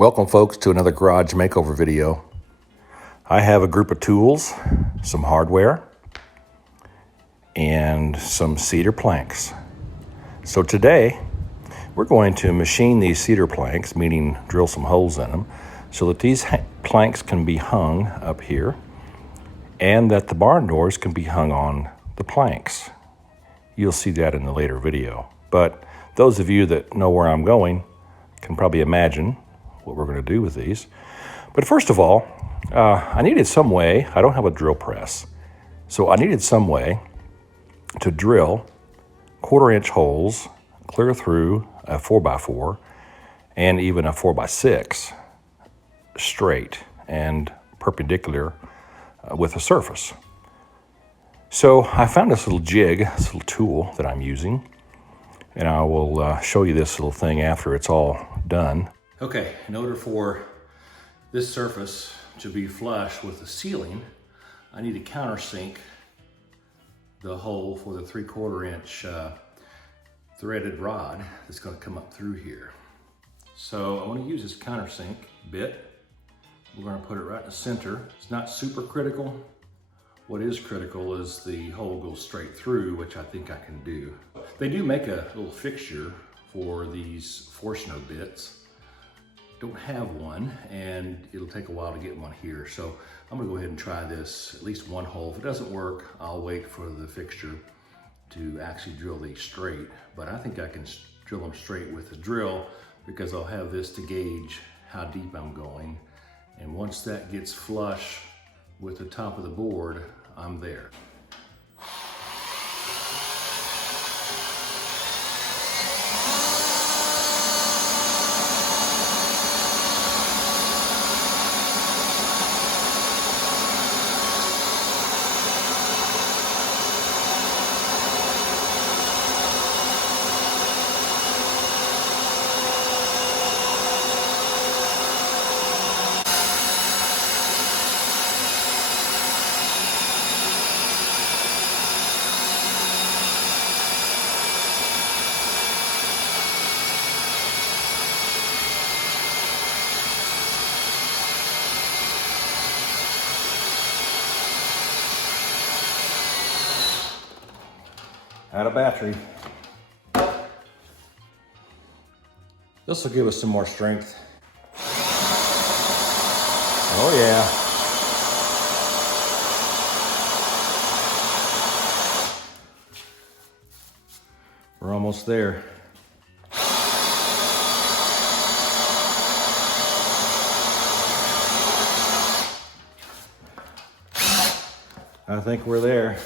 Welcome folks to another garage makeover video. I have a group of tools, some hardware, and some cedar planks. So today we're going to machine these cedar planks, meaning drill some holes in them, so that these planks can be hung up here and that the barn doors can be hung on the planks. You'll see that in the later video. But those of you that know where I'm going can probably imagine what we're going to do with these. But first of all, I needed some way, I don't have a drill press, so I needed some way to drill 1/4-inch holes clear through a 4x4 and even a 4x6 straight and perpendicular with a surface. So I found this little jig, this little tool that I'm using, and I will show you this little thing after it's all done. Okay, in order for this surface to be flush with the ceiling, I need to countersink the hole for the 3/4-inch threaded rod that's going to come up through here. So I want to use this countersink bit. We're going to put it right in the center. It's not super critical. What is critical is the hole goes straight through, which I think I can do. They do make a little fixture for these Forstner bits. Don't have one, and it'll take a while to get one here. So I'm gonna go ahead and try this, at least one hole. If it doesn't work, I'll wait for the fixture to actually drill these straight. But I think I can drill them straight with the drill because I'll have this to gauge how deep I'm going. And once that gets flush with the top of the board, I'm there. Out of battery. This will give us some more strength. Oh yeah. We're almost there. I think we're there.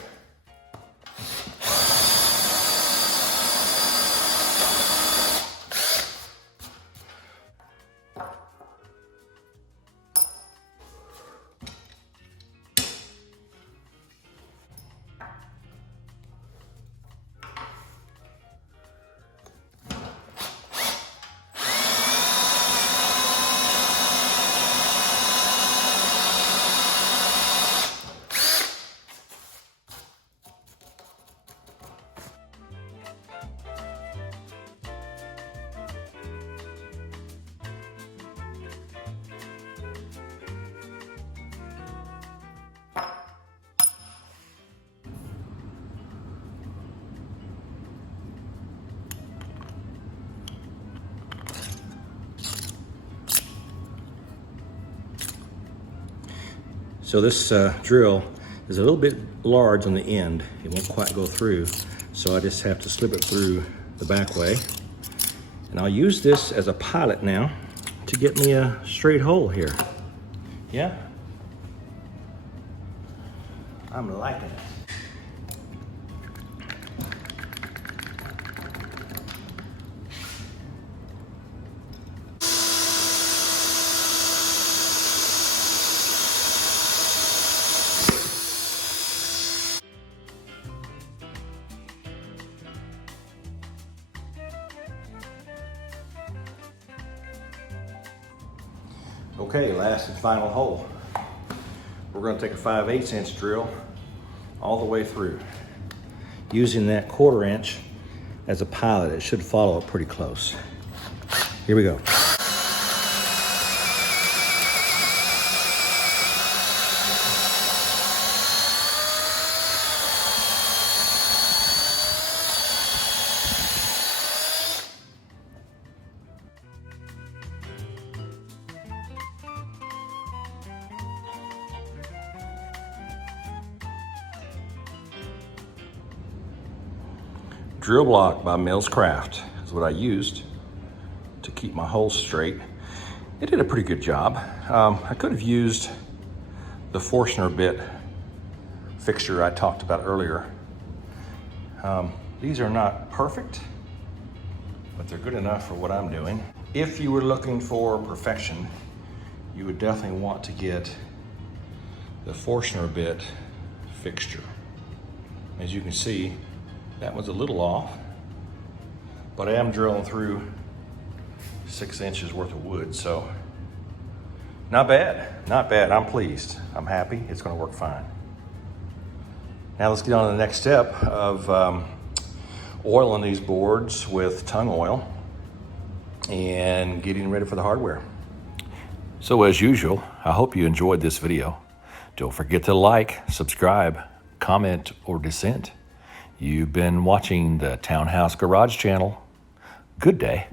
So this drill is a little bit large on the end. It won't quite go through. So I just have to slip it through the back way. And I'll use this as a pilot now to get me a straight hole here. Yeah? I'm liking it. Okay, last and final hole. We're going to take a 5/8" drill all the way through. Using that 1/4" as a pilot, it should follow it pretty close. Here we go. drill block by Mills Craft is what I used to keep my holes straight. It did a pretty good job. I could have used the Forstner bit fixture I talked about earlier. These are not perfect, but they're good enough for what I'm doing. If you were looking for perfection, you would definitely want to get the Forstner bit fixture. As you can see, that was a little off, but I am drilling through 6 inches worth of wood, so not bad, not bad. I'm pleased, I'm happy, it's gonna work fine. Now let's get on to the next step of oiling these boards with tung oil and getting ready for the hardware. So as usual, I hope you enjoyed this video. Don't forget to like, subscribe, comment, or dissent. You've been watching the Townhouse Garage channel. Good day.